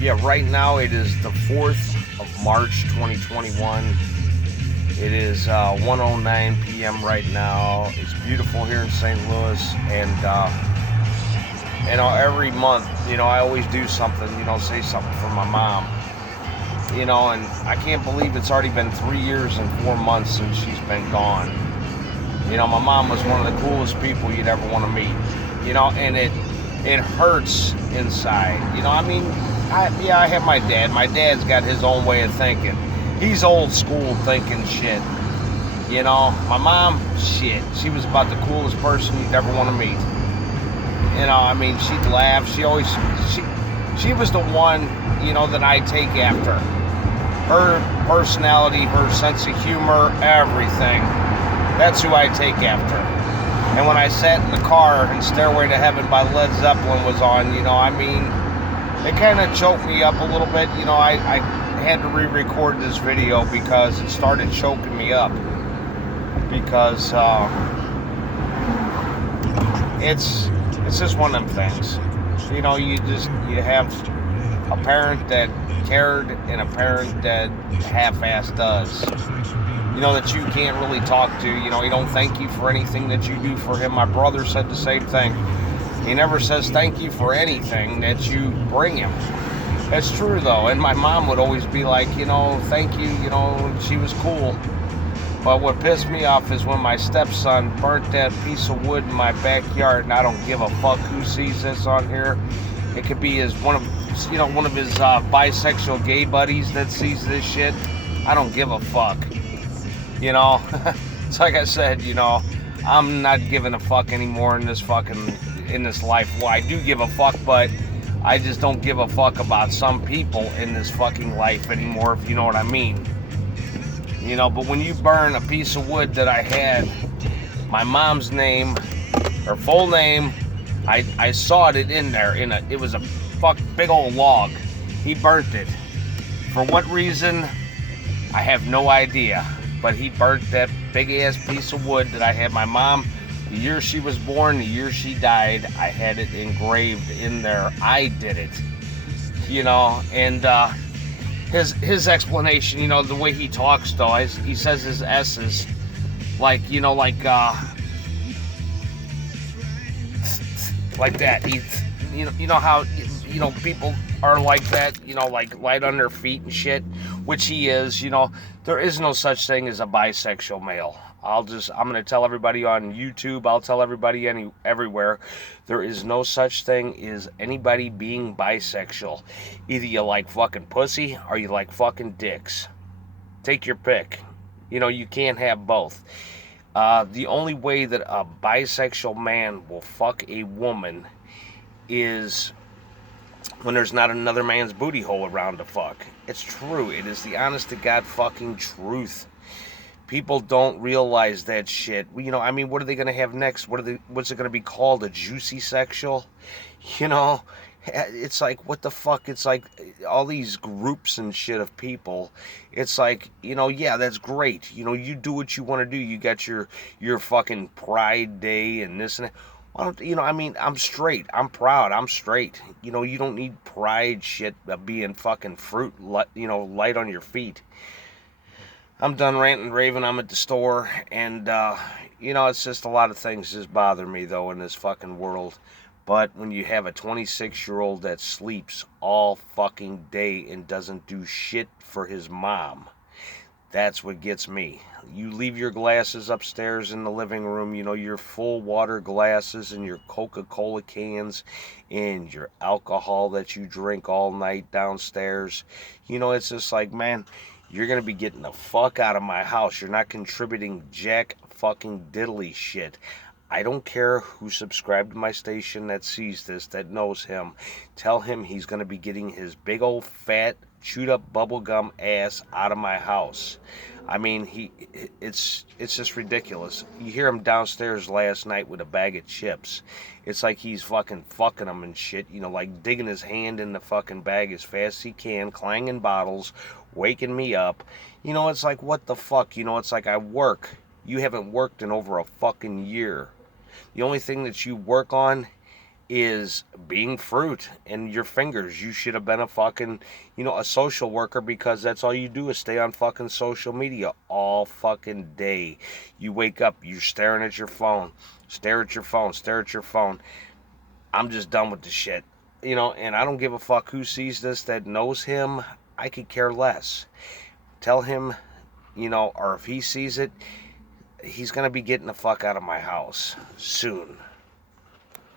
Yeah, right now it is the 4th of March 2021. It is 1:09 p.m. right now. It's beautiful here in St. Louis, and every month, I always do something, say something for my mom, and I can't believe it's already been 3 years and 4 months since she's been gone. My mom was one of the coolest people you'd ever want to meet, and it hurts inside. I have my dad. My dad's got his own way of thinking. He's old school thinking shit. My mom, shit, she was about the coolest person you'd ever want to meet. She'd laugh. She was the one, that I take after. Her personality, her sense of humor, everything. That's who I take after. And when I sat in the car and Stairway to Heaven by Led Zeppelin was on, it kind of choked me up a little bit. I had to re-record this video because it started choking me up. Because it's just one of them things. You have a parent that cared and a parent that half-assed does. That you can't really talk to. He don't thank you for anything that you do for him. My brother said the same thing. He never says thank you for anything that you bring him. That's true, though. And my mom would always be like, thank you, she was cool. But what pissed me off is when my stepson burnt that piece of wood in my backyard, and I don't give a fuck who sees this on here. It could be one of his bisexual gay buddies that sees this shit. I don't give a fuck. It's like I said, I'm not giving a fuck anymore in this life. Well, I do give a fuck, but I just don't give a fuck about some people in this fucking life anymore, if you know what I mean. But when you burn a piece of wood that I had, my mom's name, her full name, I saw it in there, it was a big old log. He burnt it. For what reason, I have no idea. But he burnt that big-ass piece of wood that I had my mom, the year she was born, the year she died, I had it engraved in there. I did it. And his explanation, the way he talks, though, he says his S's, like that. How, people are like that, like light on their feet and shit, which he is. There is no such thing as a bisexual male. I'm going to tell everybody on YouTube, I'll tell everybody everywhere, there is no such thing as anybody being bisexual. Either you like fucking pussy or you like fucking dicks. Take your pick. You can't have both. The only way that a bisexual man will fuck a woman is when there's not another man's booty hole around to fuck. It's true. It is the honest to God fucking truth. People don't realize that shit. What are they going to have next? What's it going to be called? A juicy sexual? It's like, what the fuck? It's like all these groups and shit of people. It's like, yeah, that's great. You do what you want to do. You got your fucking Pride Day and this and that. I'm straight. I'm proud. I'm straight. You don't need pride shit of being fucking light on your feet. I'm done ranting and raving. I'm at the store, and, it's just a lot of things just bother me, though, in this fucking world. But when you have a 26-year-old that sleeps all fucking day and doesn't do shit for his mom, that's what gets me. You leave your glasses upstairs in the living room, your full water glasses and your Coca-Cola cans and your alcohol that you drink all night downstairs. It's just like, man, you're going to be getting the fuck out of my house. You're not contributing jack fucking diddly shit. I don't care who subscribed to my station that sees this, that knows him. Tell him he's going to be getting his big old fat chewed up bubblegum ass out of my house. It's just ridiculous. You hear him downstairs last night with a bag of chips. It's like he's fucking them and shit, like digging his hand in the fucking bag as fast as he can, clanging bottles, waking me up. It's like, what the fuck? It's like I work. You haven't worked in over a fucking year. The only thing that you work on is being fruit in your fingers. You should have been a fucking, a social worker, because that's all you do is stay on fucking social media all fucking day. You wake up, you're staring at your phone, stare at your phone, stare at your phone. I'm just done with the shit. And I don't give a fuck who sees this that knows him. I could care less. Tell him, or if he sees it, he's gonna be getting the fuck out of my house soon.